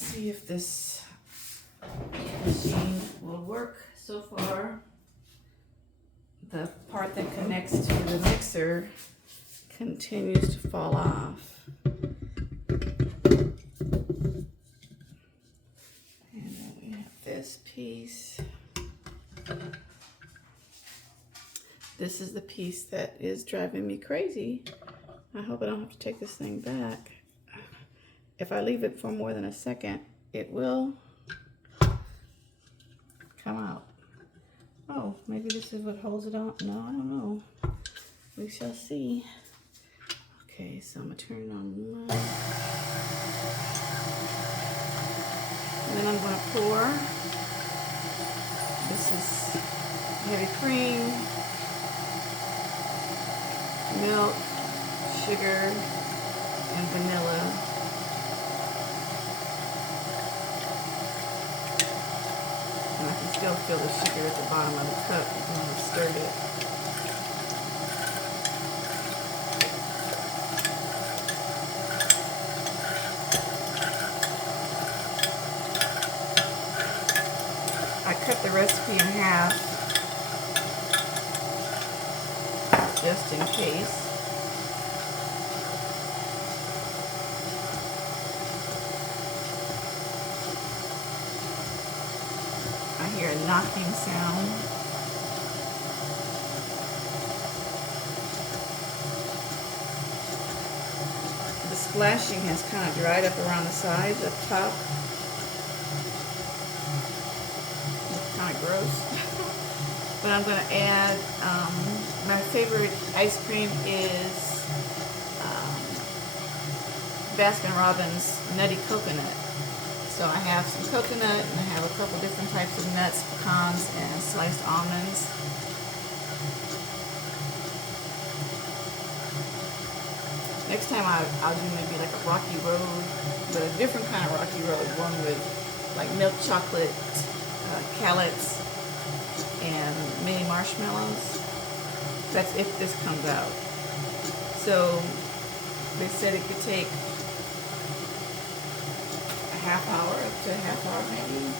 see if this machine will work. So far, the part that connects to the mixer continues to fall off. And then we have this piece. This is the piece that is driving me crazy. I hope I don't have to take this thing back. If I leave it for more than a second, it will come out. Oh, maybe this is what holds it on. No, I don't know. We shall see. Okay, so I'm gonna turn it on low. And then I'm gonna pour. This is heavy cream, milk, sugar, and vanilla. And I can still feel the sugar at the bottom of the cup when I stirred it. I cut the recipe in half just in case. I hear a knocking sound. The splashing has kind of dried up around the sides up top. It's kind of gross. But I'm going to add, my favorite ice cream is Baskin-Robbins Nutty Coconut. So I have some coconut, and I have a couple different types of nuts, pecans, and sliced almonds. Next time I'll do maybe like a rocky road, but a different kind of rocky road, one with like milk chocolate, callets, and mini marshmallows. That's if this comes out. So they said it could take half hour, up to a half hour maybe.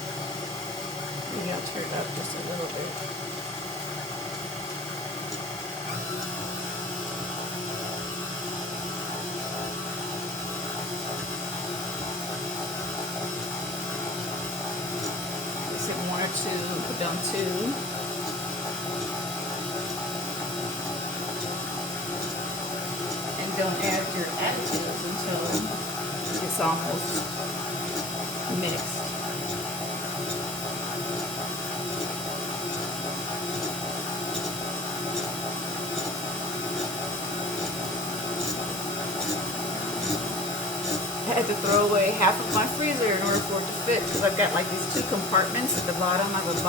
Maybe I'll turn it up just a little bit. Is it one or two? Put down two. And don't add your additives until it's almost mixed. I had to throw away half of my freezer in order for it to fit, because I've got like these two compartments at the bottom. I have a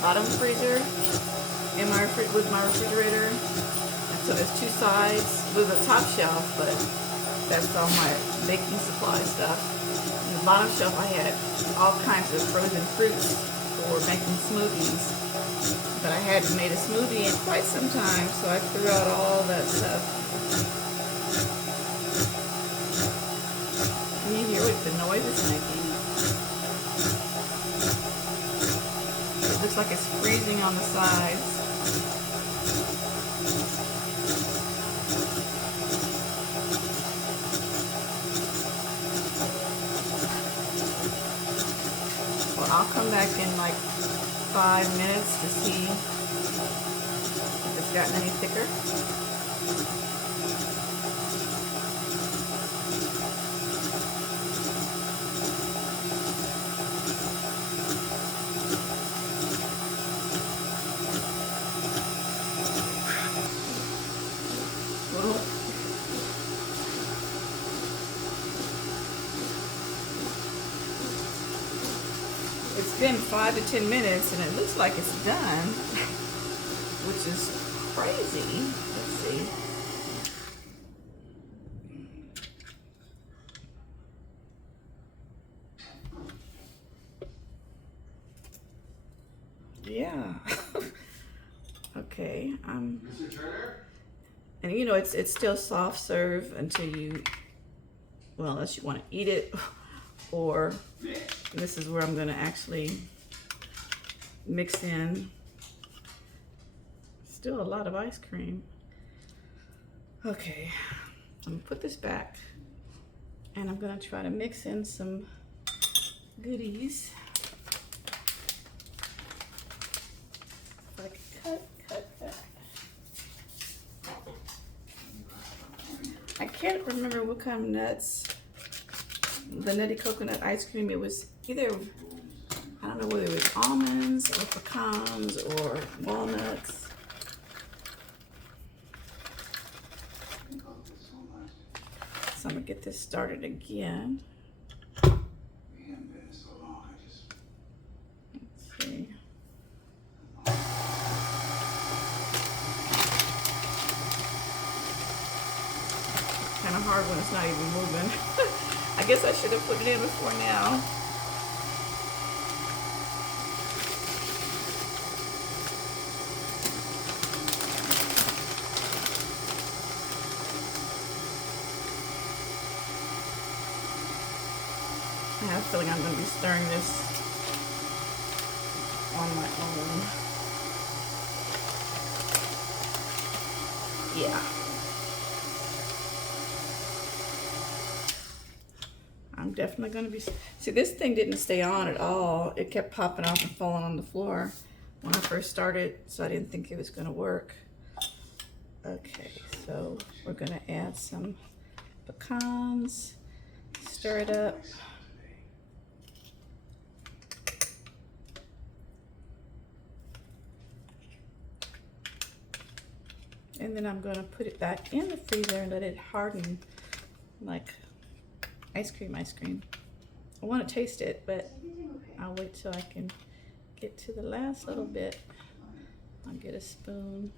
bottom freezer in my with my refrigerator. And so there's two sides with a top shelf, but that's all my baking supply stuff. On the bottom shelf I had all kinds of frozen fruits for making smoothies. But I hadn't made a smoothie in quite some time, so I threw out all that stuff. Can you hear what the noise it's making? It looks like it's freezing on the sides. I'll come back in like 5 minutes to see if it's gotten any thicker. It's been 5 to 10 minutes and it looks like it's done, which is crazy. Let's see. Yeah. Okay. Mr. Turner? And you know, it's still soft serve until you, well, unless you want to eat it or this is where I'm gonna actually mix in still a lot of ice cream. Okay, I'm gonna put this back and I'm gonna try to mix in some goodies. If I can cut. I can't remember what kind of nuts. The nutty coconut ice cream, it was either, I don't know whether it was almonds or pecans or walnuts. So I'm gonna get this started again. Let's see. Kind of hard when it's not even moving. I guess I should have put it in before now. I have a feeling I'm going to be stirring this on my own. Yeah. I'm definitely going to be... See, this thing didn't stay on at all. It kept popping off and falling on the floor when I first started, so I didn't think it was going to work. Okay, so we're going to add some pecans, stir it up. And then I'm going to put it back in the freezer and let it harden like ice cream. I want to taste it, but I'll wait till I can get to the last little bit. I'll get a spoon.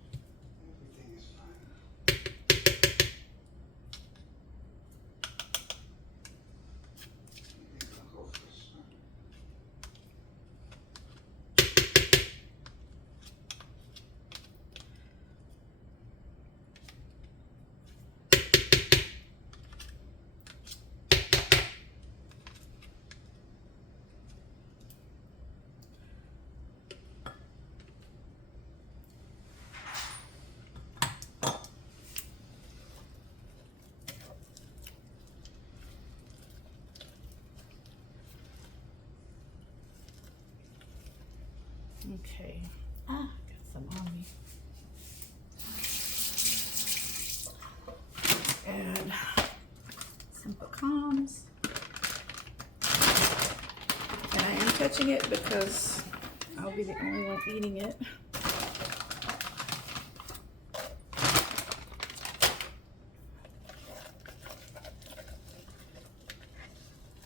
Okay, got some on me. Add some pecans. And I am touching it because I'll be the only one eating it.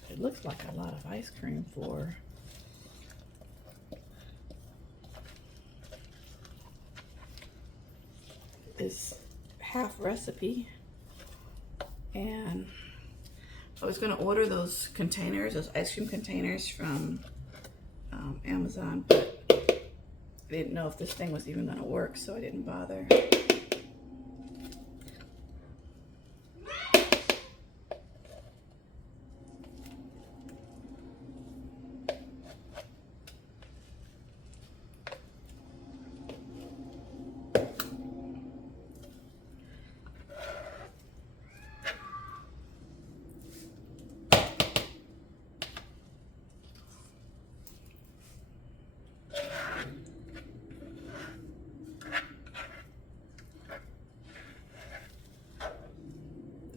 It looks like a lot of ice cream for this half recipe. And I was going to order those containers, those ice cream containers from Amazon, but I didn't know if this thing was even going to work, so I didn't bother.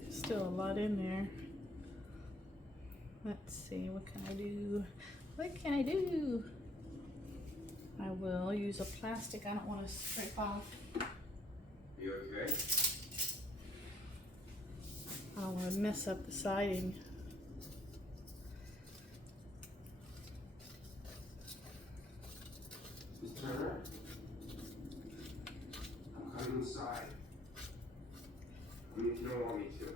Still a lot in there. Let's see, what can I do? What can I do? I will use a plastic. I don't want to scrape off. You okay? I don't want to mess up the siding. Miss Turner? I'm coming inside. I mean, if you don't want me to.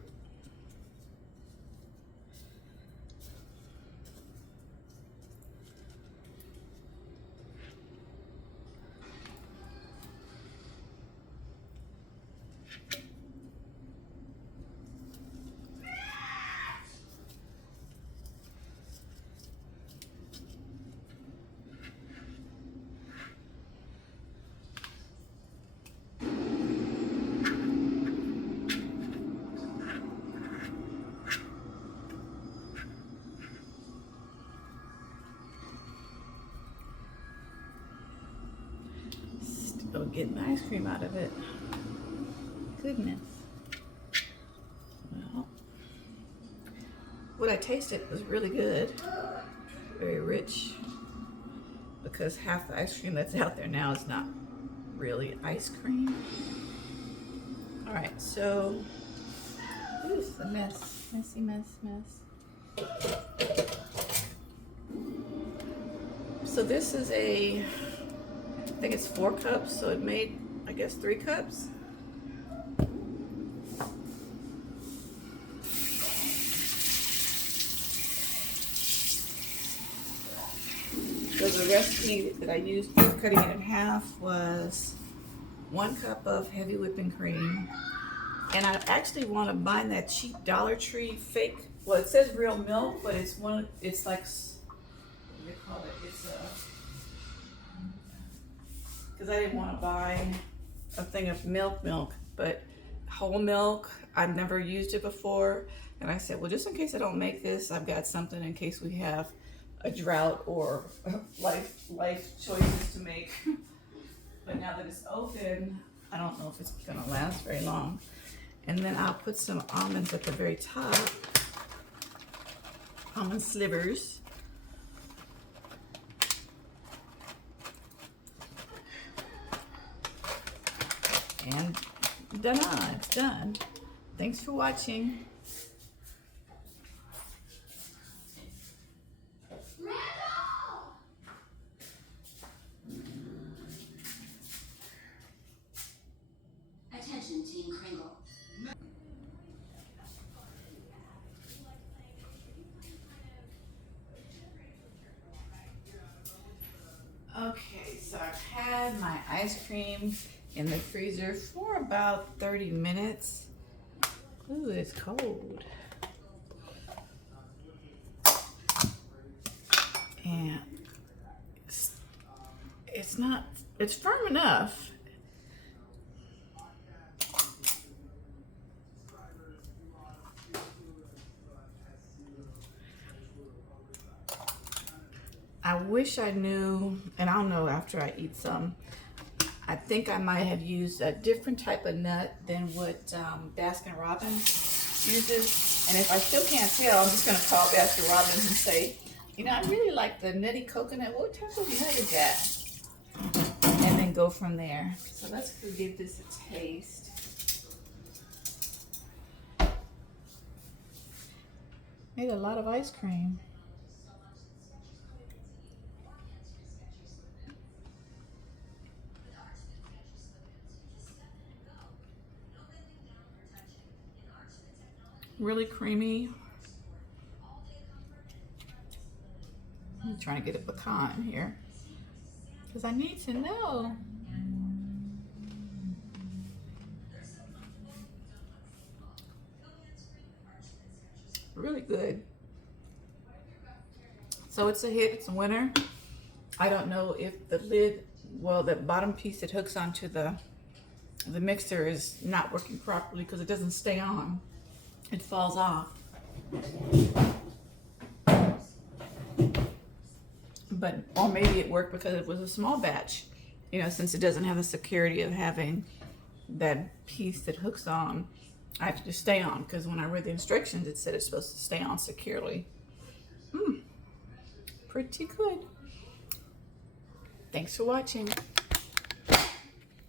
Oh, getting the ice cream out of it. Goodness. Well, what I tasted was really good. Very rich. Because half the ice cream that's out there now is not really ice cream. All right, so this is a mess. Messy mess. So this is I think it's 4 cups, so it made, I guess, 3 cups. So the recipe that I used for cutting it in half was 1 cup of heavy whipping cream. And I actually want to buy that cheap Dollar Tree fake, well, it says real milk, but it's like, what do they call it? It's because I didn't want to buy a thing of milk, but whole milk. I've never used it before. And I said, well, just in case I don't make this, I've got something in case we have a drought or life choices to make. But now that it's open, I don't know if it's gonna last very long. And then I'll put some almonds at the very top. Almond slivers. And done, it's done. Thanks for watching. Attention, Team Kringle. Okay, so I've had my ice cream in the freezer for about 30 minutes. Ooh, it's cold. And it's firm enough. I wish I knew, and I'll know after I eat some. I think I might have used a different type of nut than what Baskin Robbins uses. And if I still can't tell, I'm just gonna call Baskin Robbins and say, you know, I really like the nutty coconut. What type of nut is that? And then go from there. So let's give this a taste. Made a lot of ice cream. Really creamy. I'm trying to get a pecan here because I need to know. Really good. So it's a hit, it's a winner. I don't know if the lid, well, the bottom piece that hooks onto the mixer is not working properly because it doesn't stay on. It falls off. But, or maybe it worked because it was a small batch, you know, since it doesn't have the security of having that piece that hooks on. I have to stay on because when I read the instructions, it said it's supposed to stay on securely. Pretty good. Thanks for watching.